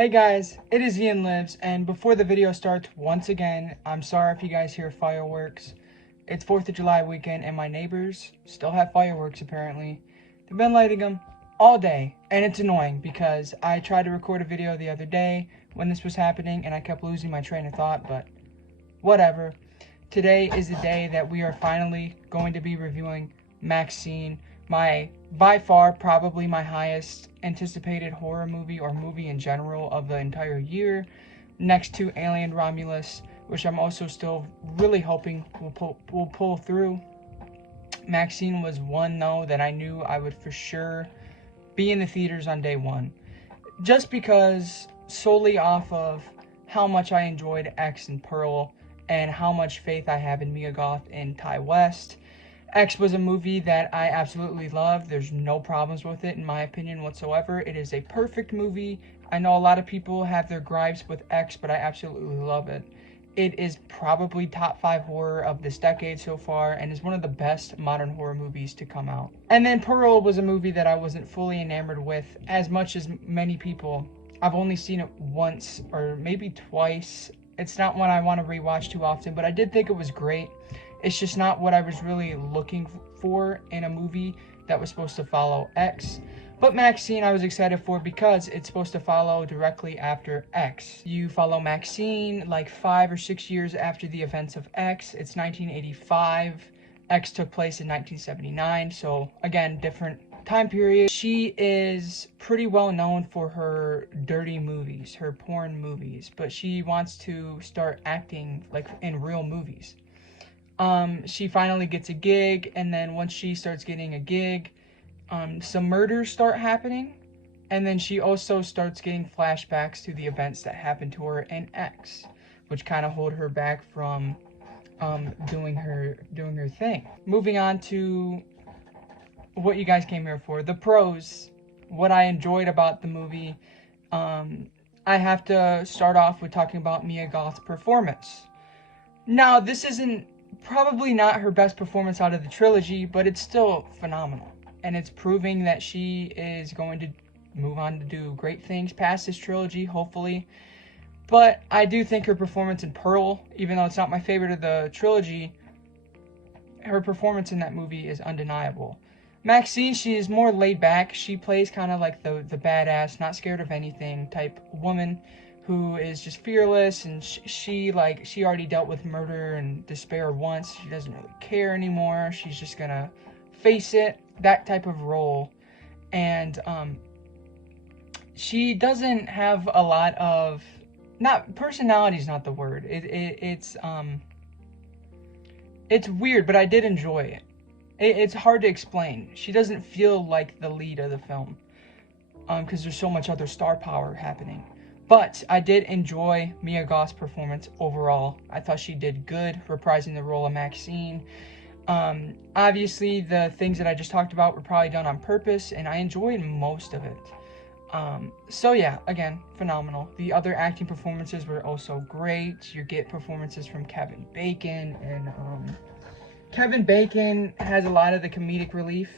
Hey guys, it is Ian Lives, and before the video starts, once again, I'm sorry if you guys hear fireworks. It's 4th of July weekend, and my neighbors still have fireworks apparently. They've been lighting them all day, and it's annoying because I tried to record a video the other day when this was happening, and I kept losing my train of thought, but whatever. Today is the day that we are finally going to be reviewing Maxxxine, by far probably my highest anticipated horror movie or movie in general of the entire year, next to Alien Romulus, which I'm also still really hoping will pull through. Maxxxine was one though that I knew I would for sure be in the theaters on day one, just because solely off of how much I enjoyed X and Pearl and how much faith I have in Mia Goth and Ty West. X was a movie that I absolutely loved. There's no problems with it in my opinion whatsoever. It is a perfect movie. I know a lot of people have their gripes with X, but I absolutely love it. It is probably top 5 horror of this decade so far and is one of the best modern horror movies to come out. And then Pearl was a movie that I wasn't fully enamored with as much as many people. I've only seen it once or maybe twice. It's not one I want to rewatch too often, but I did think it was great. It's just not what I was really looking for in a movie that was supposed to follow X. But Maxxxine I was excited for because it's supposed to follow directly after X. You follow Maxxxine like 5 or 6 years after the events of X. It's 1985. X took place in 1979, so again, different time period. She is pretty well known for her dirty movies, her porn movies, but she wants to start acting like in real movies. She finally gets a gig, and then once she starts getting a gig, some murders start happening, and then she also starts getting flashbacks to the events that happened to her in X, which kind of hold her back from doing her thing. Moving on to what you guys came here for, the pros, what I enjoyed about the movie. I have to start off with talking about Mia Goth's performance. Now, this isn't probably not her best performance out of the trilogy, but it's still phenomenal, and it's proving that she is going to move on to do great things past this trilogy, hopefully. But I do think her performance in Pearl, even though it's not my favorite of the trilogy, her performance in that movie is undeniable. Maxxxine, she is more laid back. She plays kind of like the badass, not scared of anything type woman who is just fearless, and she already dealt with murder and despair once. She doesn't really care anymore. She's just gonna face it, that type of role. And she doesn't have a lot of, not personality is not the word. It's weird, but I did enjoy it. It's hard to explain. She doesn't feel like the lead of the film because there's so much other star power happening. But I did enjoy Mia Goth's performance overall. I thought she did good, reprising the role of Maxxxine. Obviously, the things that I just talked about were probably done on purpose, and I enjoyed most of it. So yeah, again, phenomenal. The other acting performances were also great. You get performances from Kevin Bacon, and Kevin Bacon has a lot of the comedic relief.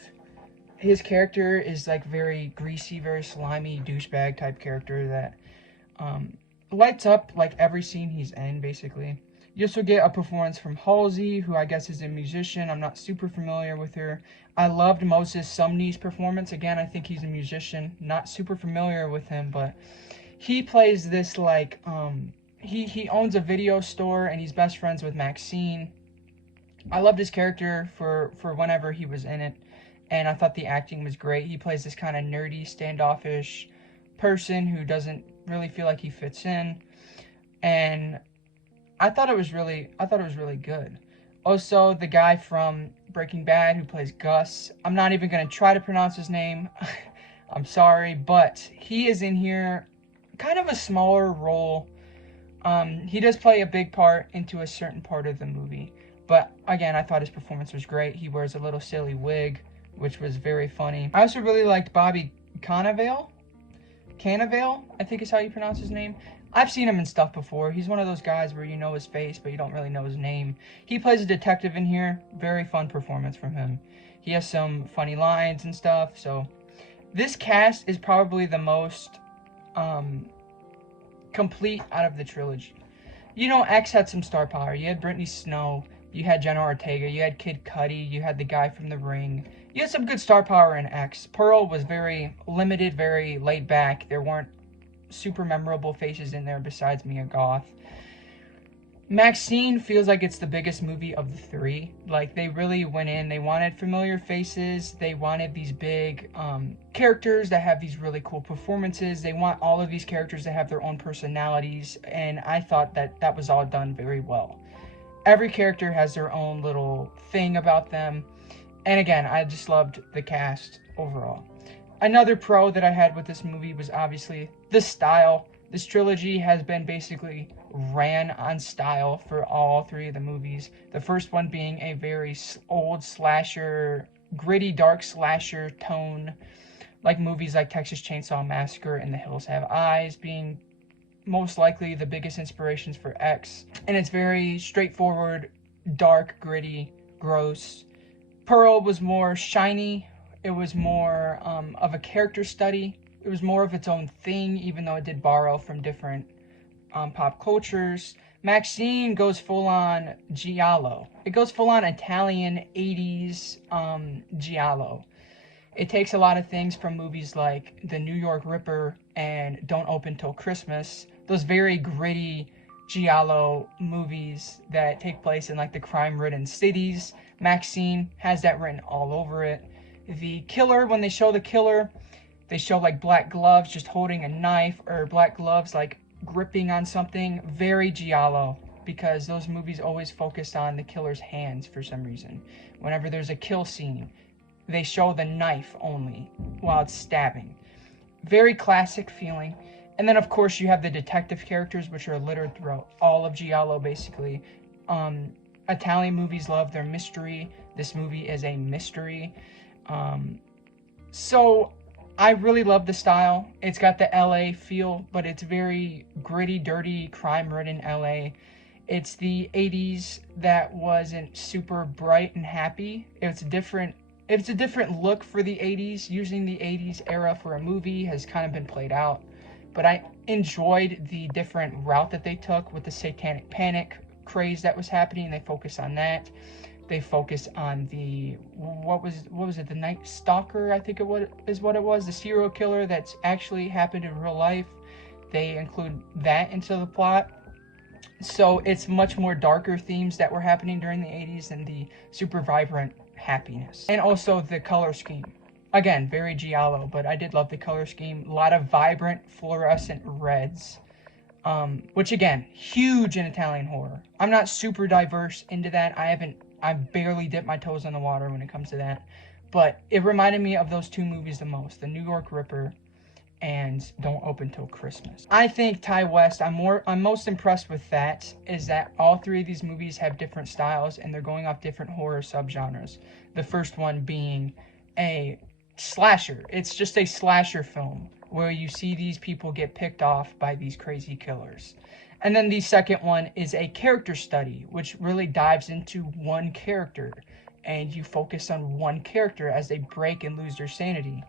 His character is like very greasy, very slimy, douchebag type character that lights up like every scene he's in, basically. You also get a performance from Halsey, who I guess is a musician. I'm not super familiar with her. I loved Moses Sumney's performance. Again, I think he's a musician. Not super familiar with him, but he plays this like, he owns a video store and he's best friends with Maxxxine. I loved his character for whenever he was in it, and I thought the acting was great. He plays this kind of nerdy, standoffish person who doesn't really feel like he fits in, and I thought it was really good. Also, the guy from Breaking Bad who plays Gus, I'm not even going to try to pronounce his name. I'm sorry, but he is in here kind of a smaller role. He does play a big part into a certain part of the movie, but again, I thought his performance was great. He wears a little silly wig, which was very funny. I also really liked Bobby Cannavale, I think is how you pronounce his name. I've seen him in stuff before. He's one of those guys where you know his face, but you don't really know his name. He plays a detective in here. Very fun performance from him. He has some funny lines and stuff. So this cast is probably the most complete out of the trilogy. You know, X had some star power. You had Brittany Snow, you had Jenna Ortega, you had Kid Cudi, you had the guy from The Ring. You had some good star power in X. Pearl was very limited, very laid back. There weren't super memorable faces in there besides Mia Goth. Maxxxine feels like it's the biggest movie of the three. Like, they really went in, they wanted familiar faces, they wanted these big characters that have these really cool performances, they want all of these characters to have their own personalities, and I thought that that was all done very well. Every character has their own little thing about them, and again, I just loved the cast overall. Another pro that I had with this movie was obviously the style. This trilogy has been basically ran on style for all three of the movies. The first one being a very old slasher, gritty, dark slasher tone, like movies like Texas Chainsaw Massacre and The Hills Have Eyes being most likely the biggest inspirations for X. And it's very straightforward, dark, gritty, gross. Pearl was more shiny. It was more of a character study. It was more of its own thing, even though it did borrow from different pop cultures. Maxxxine goes full-on giallo. It goes full-on Italian 80s giallo. It takes a lot of things from movies like The New York Ripper and Don't Open Till Christmas. Those very gritty giallo movies that take place in like the crime-ridden cities. Maxxxine has that written all over it. The killer, when they show the killer, they show like black gloves just holding a knife, or black gloves like gripping on something. Very giallo, because those movies always focused on the killer's hands for some reason. Whenever there's a kill scene, they show the knife only while it's stabbing. Very classic feeling. And then of course you have the detective characters, which are littered throughout all of giallo basically. Italian movies love their mystery. This movie is a mystery. So I really love the style. It's got the LA feel, but it's very gritty, dirty, crime-ridden LA. It's the 80s that wasn't super bright and happy. It's a different look for the 80s. Using the 80s era for a movie has kind of been played out. But I enjoyed the different route that they took with the satanic panic craze that was happening. They focused on that. They focus on the, what was it, the Night Stalker, I think is what it was, the serial killer that's actually happened in real life. They include that into the plot. So it's much more darker themes that were happening during the 80s than the super vibrant happiness. And also the color scheme. Again, very giallo, but I did love the color scheme. A lot of vibrant fluorescent reds. Which again, huge in Italian horror. I'm not super diverse into that. I barely dip my toes in the water when it comes to that. But it reminded me of those two movies the most. The New York Ripper and Don't Open Till Christmas. I think Ty West, I'm most impressed with that, is that all three of these movies have different styles and they're going off different horror subgenres. The first one being a slasher. It's just a slasher film where you see these people get picked off by these crazy killers. And then the second one is a character study, which really dives into one character, and you focus on one character as they break and lose their sanity.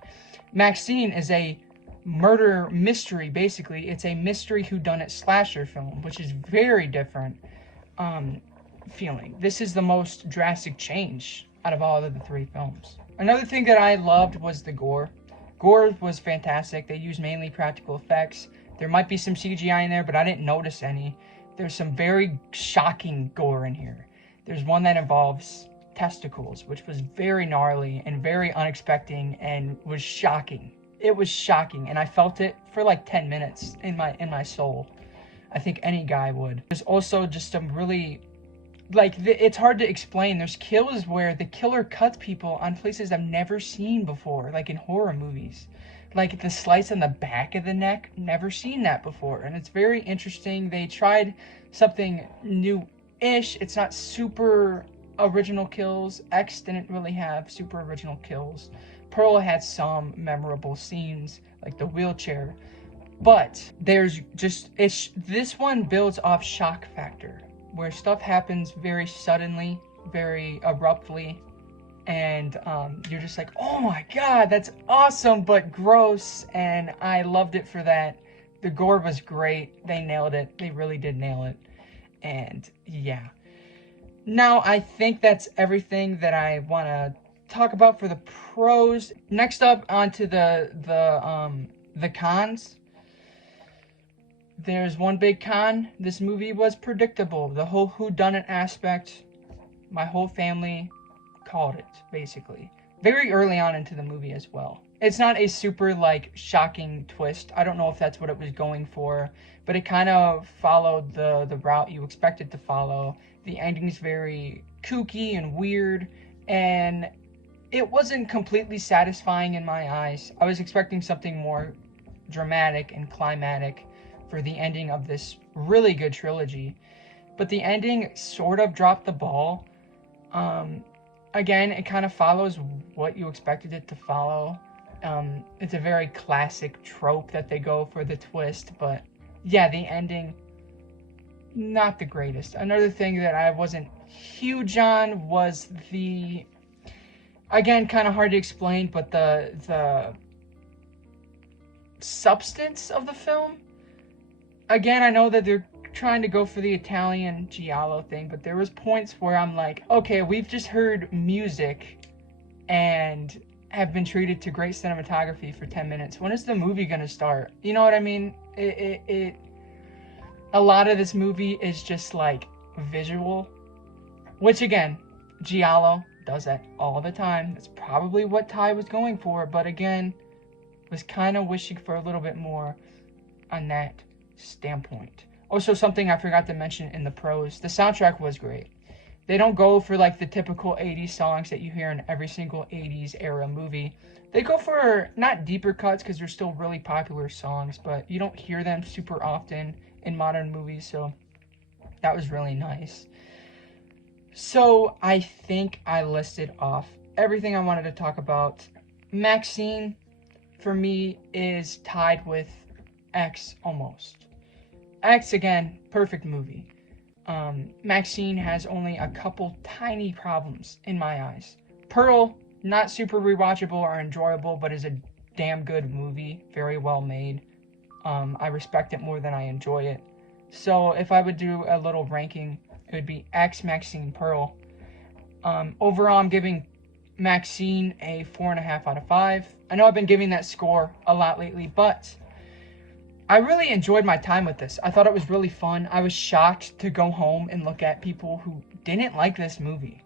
Maxxxine is a murder mystery, basically. It's a mystery whodunit slasher film, which is very different feeling. This is the most drastic change out of all of the three films. Another thing that I loved was the gore. Gore was fantastic. They used mainly practical effects. There might be some CGI in there, but I didn't notice any. There's some very shocking gore in here. There's one that involves testicles, which was very gnarly and very unexpected and was shocking. It was shocking, and I felt it for like 10 minutes in my soul. I think any guy would. There's also just some really, it's hard to explain. There's kills where the killer cuts people on places I've never seen before, like in horror movies. Like the slice on the back of the neck, never seen that before. And it's very interesting. They tried something new-ish. It's not super original kills. X didn't really have super original kills. Pearl had some memorable scenes, like the wheelchair. But there's just, this one builds off shock factor, where stuff happens very suddenly, very abruptly, and you're just like, oh my god, that's awesome, but gross, and I loved it for that. The gore was great. They nailed it. They really did nail it. And yeah. Now, I think that's everything that I want to talk about for the pros. Next up, onto the cons. There's one big con. This movie was predictable. The whole whodunit aspect, my whole family called it, basically. Very early on into the movie as well. It's not a super, like, shocking twist. I don't know if that's what it was going for, but it kind of followed the route you expect it to follow. The ending's very kooky and weird, and it wasn't completely satisfying in my eyes. I was expecting something more dramatic and climatic for the ending of this really good trilogy, but the ending sort of dropped the ball. Again, it kind of follows what you expected it to follow. It's a very classic trope that they go for the twist, but yeah, the ending, not the greatest. Another thing that I wasn't huge on was the, again, kind of hard to explain, but the substance of the film. Again, I know that they're trying to go for the Italian giallo thing, but there was points where I'm like, okay, we've just heard music and have been treated to great cinematography for 10 minutes. When is the movie gonna start? You know what I mean? A lot of this movie is just like visual, which again, giallo does that all the time. That's probably what Ty was going for, but again, was kind of wishing for a little bit more on that standpoint. Also, something I forgot to mention in the pros, the soundtrack was great. They don't go for like the typical 80s songs that you hear in every single 80s era movie. They go for not deeper cuts because they're still really popular songs, but you don't hear them super often in modern movies, so that was really nice. So I think I listed off everything I wanted to talk about. Maxxxine, for me, is tied with X almost. X, again, perfect movie. Maxxxine has only a couple tiny problems in my eyes. Pearl, not super rewatchable or enjoyable, but is a damn good movie, very well made. I respect it more than I enjoy it. So if I would do a little ranking, it would be X, Maxxxine, Pearl. Overall, I'm giving Maxxxine a 4.5 out of 5. I know I've been giving that score a lot lately, but I really enjoyed my time with this. I thought it was really fun. I was shocked to go home and look at people who didn't like this movie.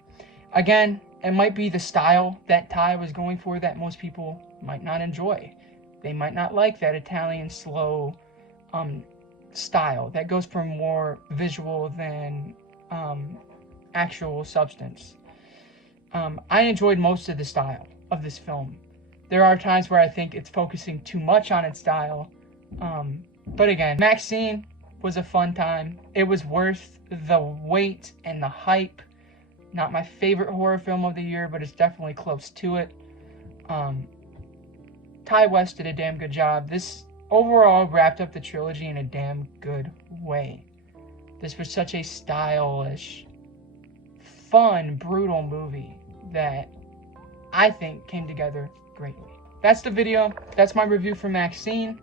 Again, it might be the style that Ty was going for that most people might not enjoy. They might not like that Italian slow style that goes for more visual than actual substance. I enjoyed most of the style of this film. There are times where I think it's focusing too much on its style. But again, Maxxxine was a fun time. It was worth the wait and the hype. Not my favorite horror film of the year, but it's definitely close to it. Ty West did a damn good job. This overall wrapped up the trilogy in a damn good way. This was such a stylish, fun, brutal movie that I think came together greatly. That's the video. That's my review for Maxxxine.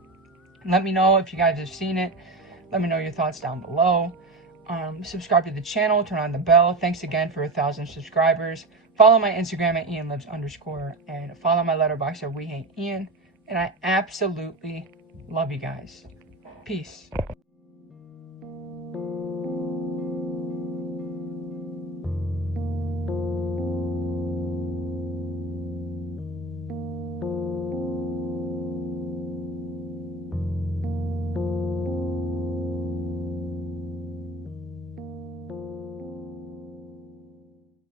Let me know if you guys have seen it. Let me know your thoughts down below. Subscribe to the channel, turn on the bell. Thanks again for 1,000 subscribers. Follow my Instagram at IanLives_, and follow my Letterboxd at wehateian. And I absolutely love you guys. Peace.